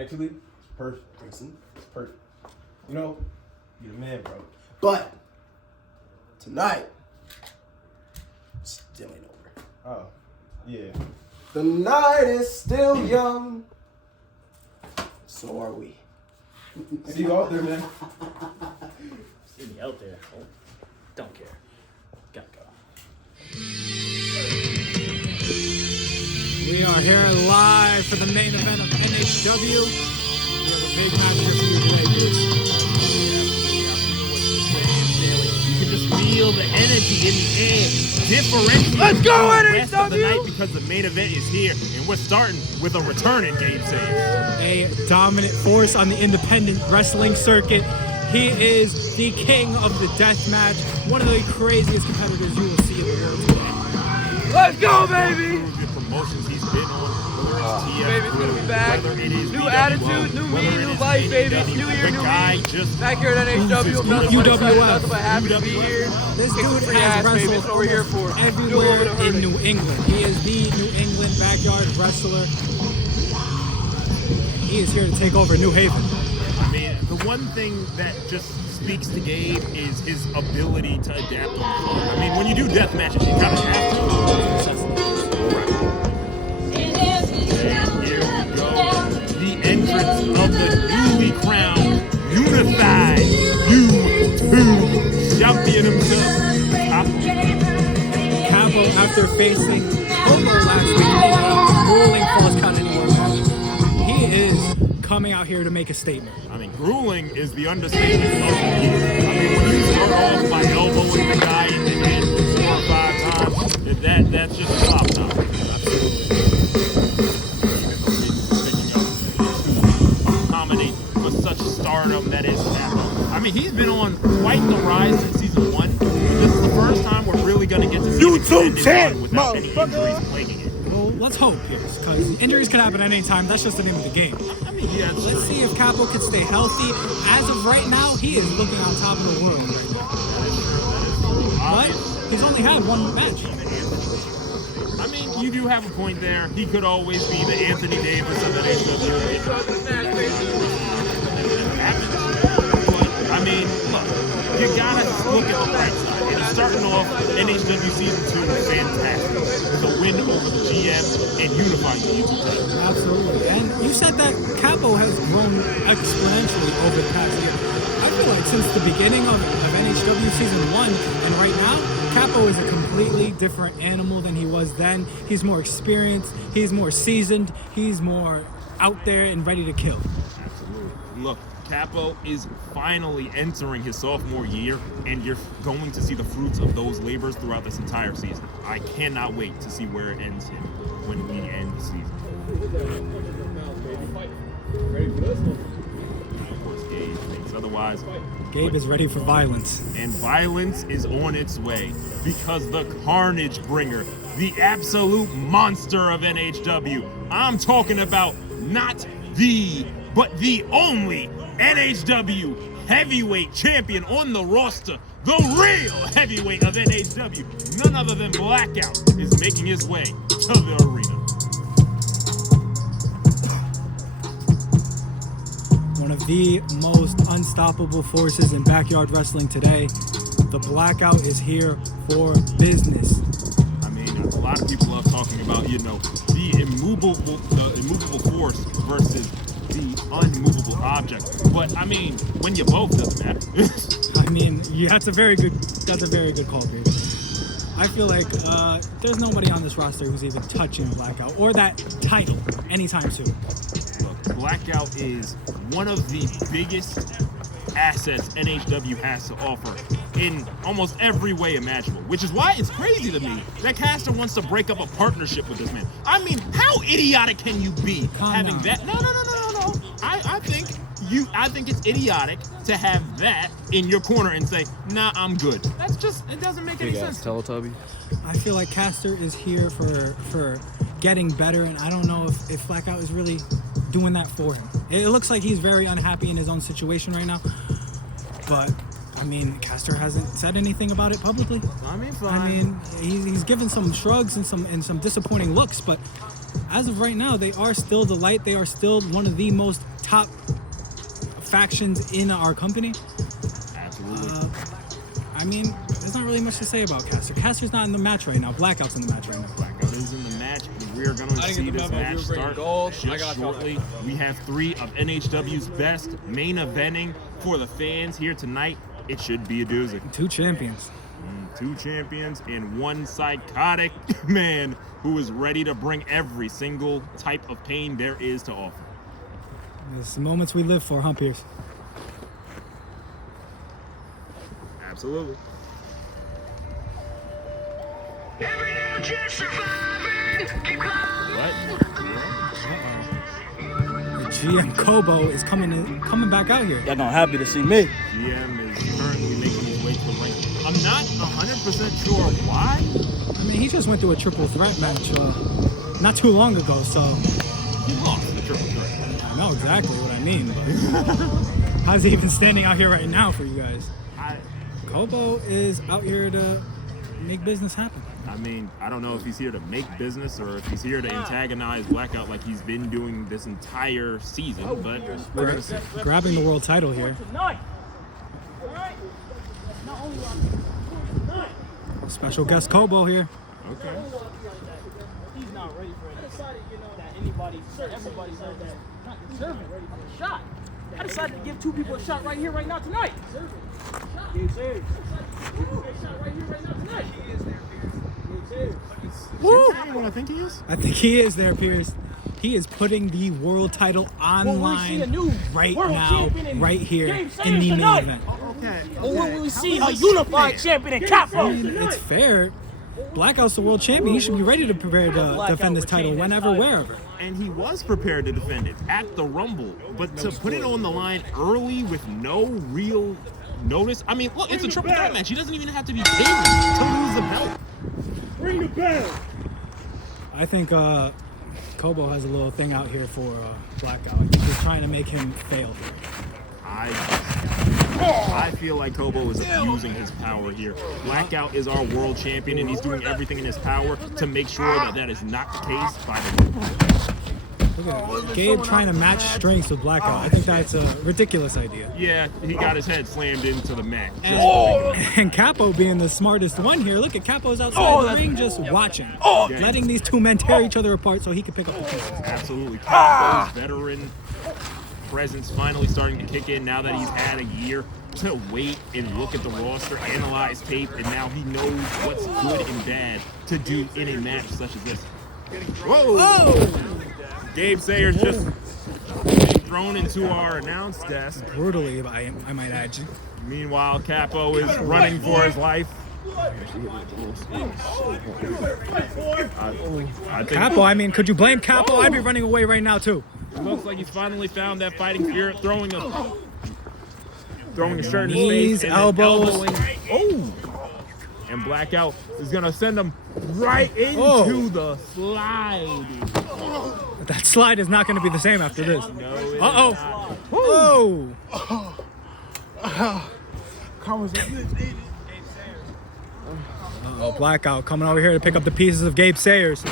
Actually, it's perfect, Grayson. It's perfect. You know, you're the man, bro. But tonight, still ain't over. Oh, yeah. The night is still young. So are we. See you out there, man. See me out there. Oh, don't care. Gotta go. We are here live for the main event of NHW. We have a big match here for you today, dudes. You can just feel the energy in the air. Differentiate. Let's go, the rest of the NHW! night because the main event is here, and we're starting with a returning game save. A dominant force on the independent wrestling circuit. He is the king of the death match, one of the craziest competitors you will see in the world today. Let's go, baby! The promotions he's been on, whether it's TF, Baby, it's gonna be back. whether it is New BWO, attitude, new me, whether it new is life, baby. AEW, New year, the new guy me. just Back here at NHW, I'm nothing but excited, nothing but happy to be here. This Kick some dude free has ass, baby. wrestled That's what we're here for. Do a everywhere little bit of in hurting. New England. He is the New England backyard wrestler. He is here to take over New Haven. I mean, the one thing that just speaks to Gabe is his ability to adapt on the fly. I mean, when you do death matches, you kind of have to. And here we go. The entrance of the newly crowned, unified U2 champion himself, Capo, after facing Kobo last week in a grueling Falls Count Anywhere match, he is coming out here to make a statement. I mean, grueling is the understatement of the year. I mean, when you start off by elbowing the guy in the head 4 or 5 times, that's just a flop top. To accommodate for such stardom that is Capo. I mean, he's been on quite the rise since season 1. this is the first time we're really going to get to see an extended run without any injuries plaguing it. Well, let's hope, Pierce, because injuries could happen at any time. That's just the name of the game. I mean, yeah, Let's see if Capo can stay healthy. As of right now, he is looking on top of the world right now. But he's only had one match. I mean, you do have a point there. He could always be the Anthony Davis of NHW. But, I mean, look, you gotta look at the bright side. And it's starting off NHW Season 2 fantastic. The win over the GM and unifying the YouTube title. Absolutely. And you said that Capo has grown exponentially over the past year. I feel like since the beginning of NHW Season 1 and right now, Capo is a completely different animal than he was then. He's more experienced, he's more seasoned, he's more out there and ready to kill. Absolutely. Look, Capo is finally entering his sophomore year, and you're going to see the fruits of those labors throughout this entire season. I cannot wait to see where it ends him when we end the season. Of course, Gabe thinks otherwise. Gabe is ready for violence. And violence is on its way because the Carnage Bringer, the absolute monster of NHW, I'm talking about not the, but the only NHW heavyweight champion on the roster, the real heavyweight of NHW, none other than Blackout, is making his way to the arena. One of the most unstoppable forces in backyard wrestling today. The Blackout is here for business. I mean, a lot of people love talking about, you know, the immovable force versus the unmovable object. But I mean, when you both, doesn't matter. I mean, yeah, that's a very good call, baby. I feel like there's nobody on this roster who's even touching Blackout or that title anytime soon. Look, Blackout is one of the biggest assets NHW has to offer in almost every way imaginable, which is why it's crazy to me that Caster wants to break up a partnership with this man. I mean, how idiotic can you be having that? No. I think it's idiotic to have that in your corner and say, nah, I'm good. That's just, it doesn't make any sense. Teletubby. I feel like Caster is here for getting better, and I don't know if Blackout is really doing that for him. It looks like he's very unhappy in his own situation right now, but I mean, Caster hasn't said anything about it publicly. I mean, fine. I mean, he's given some shrugs and some disappointing looks, but as of right now, they are still the light. They are still one of the most top factions in our company. Absolutely. I mean, there's not really much to say about Caster. Caster's not in the match right now. Blackout's in the match right now. Blackout is in the match. We are going to see this match start just shortly. We have 3 of NHW's best main eventing for the fans here tonight. It should be a doozy. 2 champions. 2 champions and 1 psychotic man who is ready to bring every single type of pain there is to offer. It's the moments we live for, huh, Pierce? Absolutely. What? The GM Kobo is coming back out here. Y'all gonna happy to see me. GM is currently making his way to the ring. I'm not 100% sure why. I mean, he just went through a triple threat match not too long ago, so... He lost the triple threat. I know exactly what I mean, but how's he even standing out here right now for you guys? Kobo is out here to make business happen. I mean, I don't know if he's here to make business or if he's here to antagonize Blackout like he's been doing this entire season, but we're going to see. Grabbing the world title here. Special guest Kobo here. Okay. He's not ready for it. Everybody said that not deserving of a shot. I decided to give 2 people a shot right here, right now, tonight. Gabe Sayers. Shot right here, right now, tonight. Woo! I think he is. I think he is there, Pierce. He is putting the world title on line right now, right here in the main event. Okay. Or will we see a unified champion in Capo? I mean, it's fair. Blackout's the world champion. He should be ready to prepare to defend this title whenever, wherever. And he was prepared to defend it at the Rumble, but to put it on the line early with no real notice? I mean, look, it's a triple threat match. He doesn't even have to be favored to lose the belt. Ring the bell. I think Kobo has a little thing out here for Blackout. I think he's trying to make him fail here. I feel like Kobo is abusing his power here. Blackout is our world champion, and he's doing everything in his power to make sure that that is not the case by the Look at Gabe trying to match strengths with Blackout. I think that's a ridiculous idea. Yeah, he got his head slammed into the mat. And Capo being the smartest one here. Look at Capo's outside the ring just watching. Letting these two men tear each other apart so he can pick up the pieces. Absolutely. Capo's veteran presence finally starting to kick in now that he's had a year to wait and look at the roster, analyze tape, and now he knows what's good and bad to do in a match such as this. Whoa! Oh! Gabe Sayers just being thrown into our announce desk. Brutally, I might add you. Meanwhile, Capo is running for his life. I think Capo, I mean, could you blame Capo? I'd be running away right now, too. it looks like he's finally found that fighting spirit, throwing a shirt in his Knees, face, and elbows. Oh! And Blackout is gonna send him right into the slide. That slide is not going to be the same after this. No, it is Uh-oh. not. Oh! Uh-oh, Blackout coming over here to pick up the pieces of Gabe Sayers.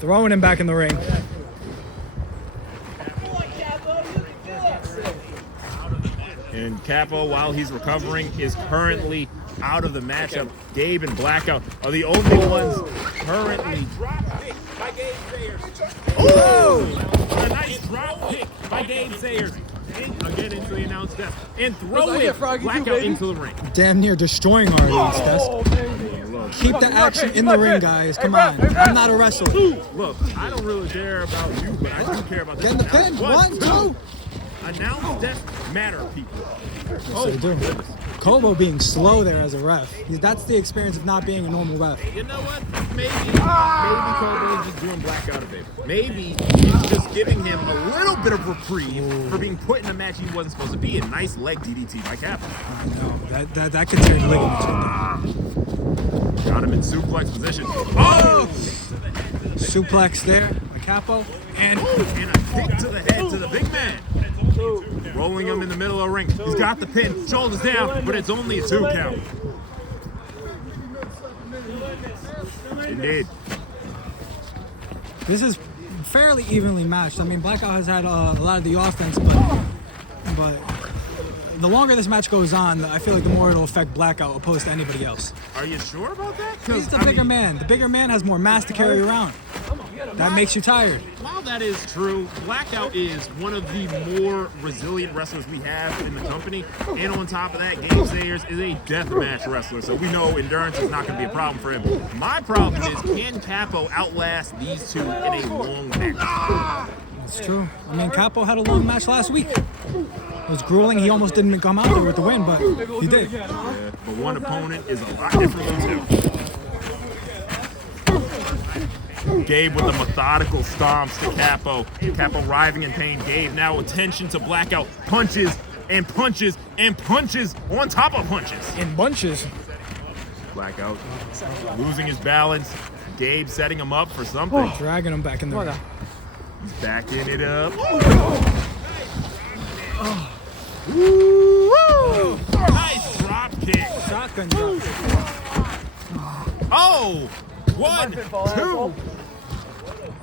Throwing him back in the ring. And Capo, while he's recovering, is currently out of the matchup. Gabe and Blackout are the only ones currently. Oh! A nice drop kick by Gabe Sayers. Again into the announce desk. And throwing Blackout into the ring. Damn near destroying our announce desk. Keep the action in the ring, guys. Come on. I'm not a wrestler. Look, I don't really care about you, but I do care about this. Get in the pin. One, two. Announce desk matter, people. Oh, they do. Kobo being slow there as a ref. That's the experience of not being a normal ref. You know what? Maybe Kobo is just doing Blackout a favor. Maybe he's just giving him a little bit of reprieve for being put in a match he wasn't supposed to be in. Nice leg DDT by Capo. No, that could tear ligaments right there. Got him in suplex position. Oh! Suplex there by Capo. And a kick to the head to the big man. Rolling him in the middle of the ring. He's got the pin, shoulders down, but it's only a 2 count. Indeed. This is fairly evenly matched. I mean, Blackout has had a lot of the offense, but the longer this match goes on, I feel like the more it'll affect Blackout opposed to anybody else. Are you sure about that? He's the bigger man. The bigger man has more mass to carry around. That makes you tired. While that is true, Blackout is one of the more resilient wrestlers we have in the company. And on top of that, Gabe Sayers is a deathmatch wrestler, so we know endurance is not going to be a problem for him. My problem is, can Capo outlast these two in a long match? That's true. I mean, Capo had a long match last week. It was grueling. He almost didn't come out there with the win, but he did. Yeah, but one opponent is a lot different than two. Gabe with the methodical stomps to Capo. Capo writhing in pain. Gabe now attention to Blackout. Punches and punches and punches on top of punches. In bunches. Blackout losing his balance. Gabe setting him up for something. Dragging him back in the ring. He's backing it up. Nice drop kick. Shotgun drop kick. Oh! 1, 2.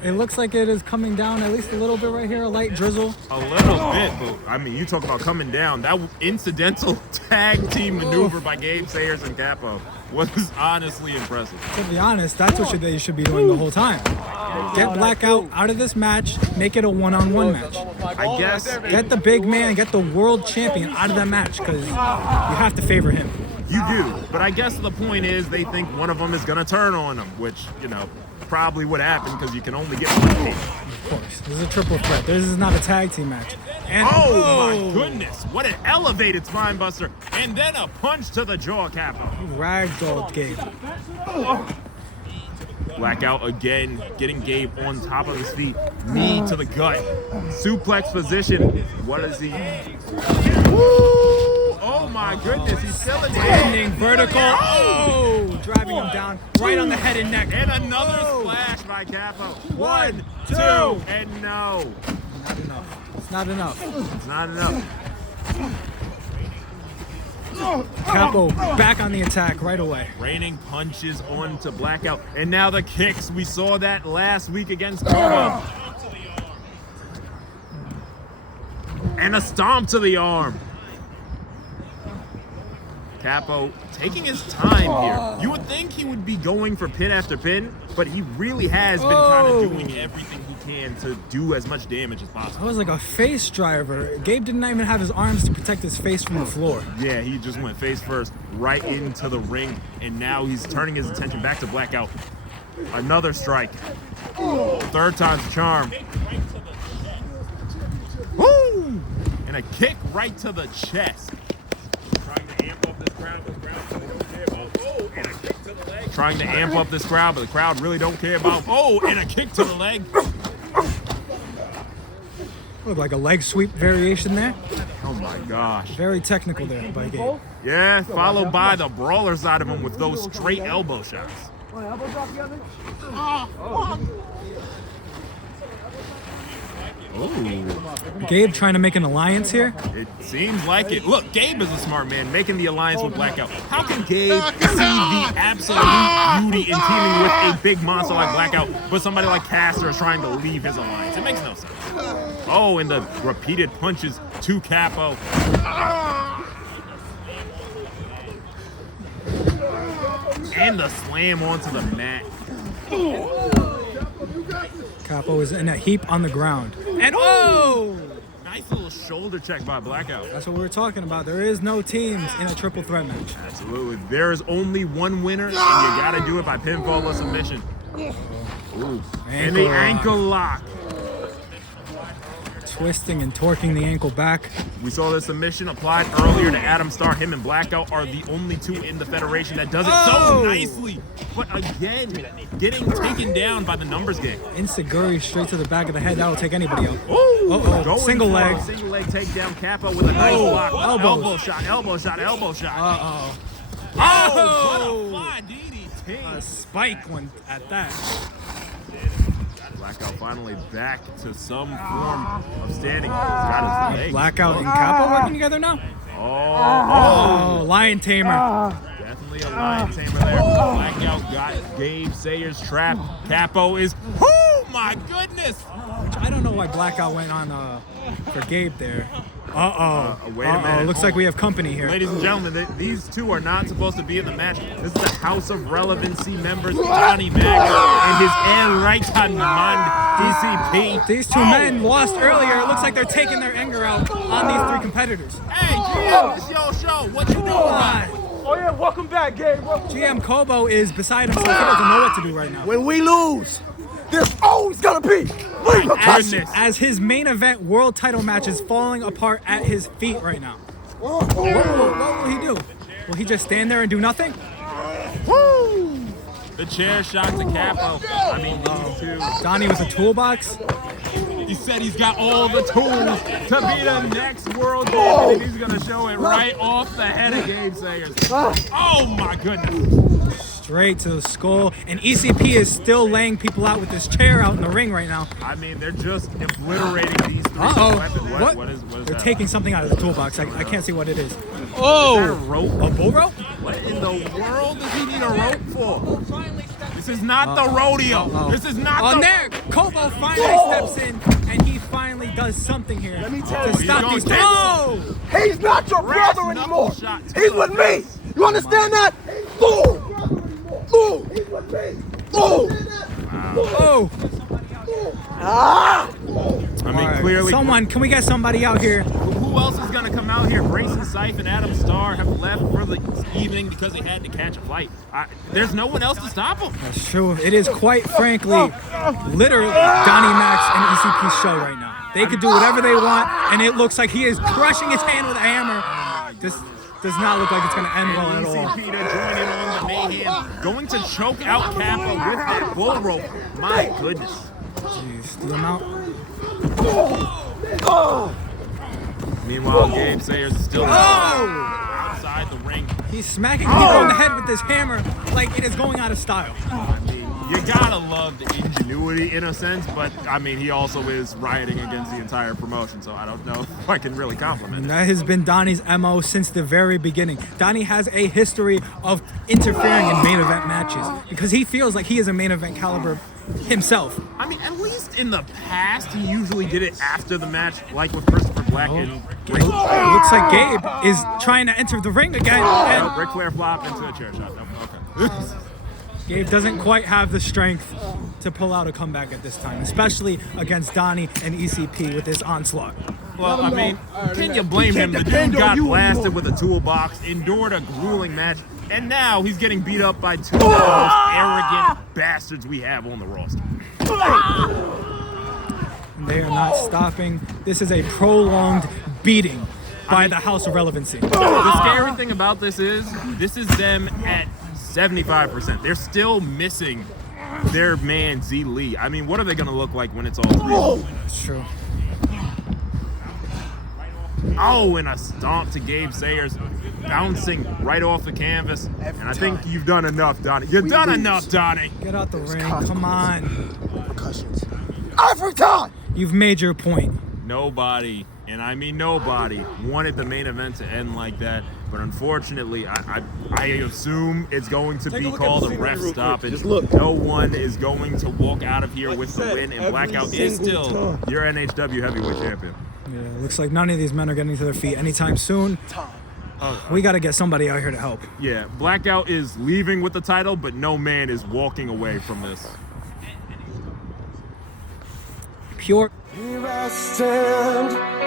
It looks like it is coming down at least a little bit right here, a light drizzle. A little bit, but I mean, you talk about coming down. That incidental tag team maneuver by Gabe Sayers and Capo was honestly impressive. To be honest, that's what they should be doing the whole time. Get Blackout out of this match, make it a one-on-one match. I guess. Get the big man, get the world champion out of that match, because you have to favor him. You do, but I guess the point is they think one of them is going to turn on them, which, you know, probably would happen because you can only get one team. Of course. This is a triple threat. This is not a tag team match. And oh my goodness, what an elevated spine buster, and then a punch to the jaw, Capo. Ragdolled Gabe. Blackout again, getting Gabe on top of his feet, knee to the gut, suplex position. What is he? Woo! Oh my goodness, he's still in the Landing vertical. Oh, driving him down right on the head and neck. And another splash by Capo. 1, 2, and no. Not enough. It's not enough. It's not enough. Capo back on the attack right away. Raining punches onto Blackout. And now the kicks. We saw that last week against Kobo. And a stomp to the arm. Capo taking his time here. You would think he would be going for pin after pin, but he really has been kind of doing everything he can to do as much damage as possible. That was like a face driver. Gabe didn't even have his arms to protect his face from the floor. Yeah, he just went face first right into the ring, and now he's turning his attention back to Blackout. Another strike. Third time's the charm. Woo! And a kick right to the chest. Trying to amp up this crowd, but the crowd really don't care about. Oh, and a kick to the leg. Looked like a leg sweep variation there. Oh my gosh. Very technical there by Gabe. Yeah, followed by the brawler side of him with those straight elbow shots. Ooh. Gabe trying to make an alliance here. It seems like it. Look, Gabe is a smart man, making the alliance with Blackout. How can Gabe see the absolute beauty in teaming with a big monster like Blackout, but somebody like Caster is trying to leave his alliance? It makes no sense. Oh, and the repeated punches to Capo. And the slam onto the mat. Capo is in a heap on the ground. And oh! Nice little shoulder check by Blackout. That's what we were talking about. There is no teams in a triple threat match. Absolutely. There is only one winner, and you got to do it by pinfall or submission. Ooh. And the ankle lock. Twisting and torquing the ankle back. We saw the submission applied earlier to Adam Starr. Him and Blackout are the only two in the Federation that does it so nicely. But again, getting taken down by the numbers game. Inseguri straight to the back of the head. That'll take anybody out. Uh-oh. Single leg. Single leg takedown. Capo with a nice block. Elbow shot, elbow shot, elbow shot. Uh-oh. Oh! Butterfly DDT. A spike one at that. Blackout finally back to some form of standing. He's got his legs. Blackout and Capo working together now? Oh, lion tamer. Definitely a lion tamer there. Blackout got Gabe Sayers trapped. Capo is, oh my goodness. I don't know why Blackout went on for Gabe there. Wait a minute. Looks like we have company here. Ladies and gentlemen, these two are not supposed to be in the match. This is the House of Relevancy members, Johnny Mack and his El Right DCP. These two men lost earlier. It looks like they're taking their anger out on these three competitors. Hey, GM, it's your show. What you doing? Oh yeah, welcome back, Gabe. GM Kobo is beside himself. He doesn't know what to do right now. When we lose, there's always gonna be repercussions. As his main event world title match is falling apart at his feet right now. What will he do? Will he just stand there and do nothing? Woo! The chair shot to Capo. I mean, these two. Donnie with a toolbox. He said he's got all the tools to be the next world champion. He's going to show it right off the head of Gabe Sayers. Oh, my goodness. Straight to the skull. And ECP is still laying people out with this chair out in the ring right now. I mean, they're just obliterating these three weapons. What is they're that? taking something out of the toolbox. I can't see what it is. Oh! Is that a rope? A bull rope? What in the world does he need a rope for? This is not the rodeo. This is not the... there! Kobo finally steps in, and he finally does something here to stop these... Oh! He's not your brother anymore. He's with me. You understand that? Boom! Boom! He's with me. Boom! Oh! I mean, clearly... Someone, can we get somebody out here? Who else is going to come out here? Grayson and Adam Starr have left for the evening because they had to catch a flight. There's no one else to stop them. That's true. It is quite frankly, literally, Donnie Max and ECP's show right now. They could do whatever they want, and it looks like he is crushing his hand with a hammer. Just does not look like it's going to end well at all. ECP to join in on the mayhem. Going to choke out Capo with that bull rope. My goodness. Jeez, steal him out. Meanwhile, Gabe Sayers is still outside the ring. He's smacking people on the head with this hammer like it is going out of style. I mean, you gotta love the ingenuity in a sense, but I mean, he also is rioting against the entire promotion, so I don't know if I can really compliment And it. that has been Donnie's MO since the very beginning. Donnie has a history of interfering in main event matches because he feels like he is a main event caliber himself. I mean, at least in the past, he usually did it after the match, like with Christopher Black and It looks like Gabe is trying to enter the ring again. And Ric Flair flop into a chair shot. Okay. Gabe doesn't quite have the strength to pull out a comeback at this time, especially against Donnie and ECP with this onslaught. Well, I mean, can you blame him? The dude got blasted with a toolbox, endured a grueling match, and now he's getting beat up by two of the most arrogant bastards we have on the roster. They are not stopping. This is a prolonged beating by the House of Relevancy. The scary thing about this is them at 75%. They're still missing their man Z Lee. I mean, what are they going to look like when it's all three? That's true. Oh, and a stomp to Gabe Sayers, bouncing right off the canvas. And I think you've done enough, Donnie. You've done enough, Donnie. Get out the ring. Come on. Repercussions. Every time. You've made your point. Nobody, and I mean nobody, wanted the main event to end like that. But unfortunately, I assume it's going to be called a ref stoppage. No one is going to walk out of here with the win, and Blackout is still your NHW heavyweight champion. Yeah, looks like none of these men are getting to their feet anytime soon. We got to get somebody out here to help. Yeah, Blackout is leaving with the title, but no man is walking away from this. Pure. Here I stand.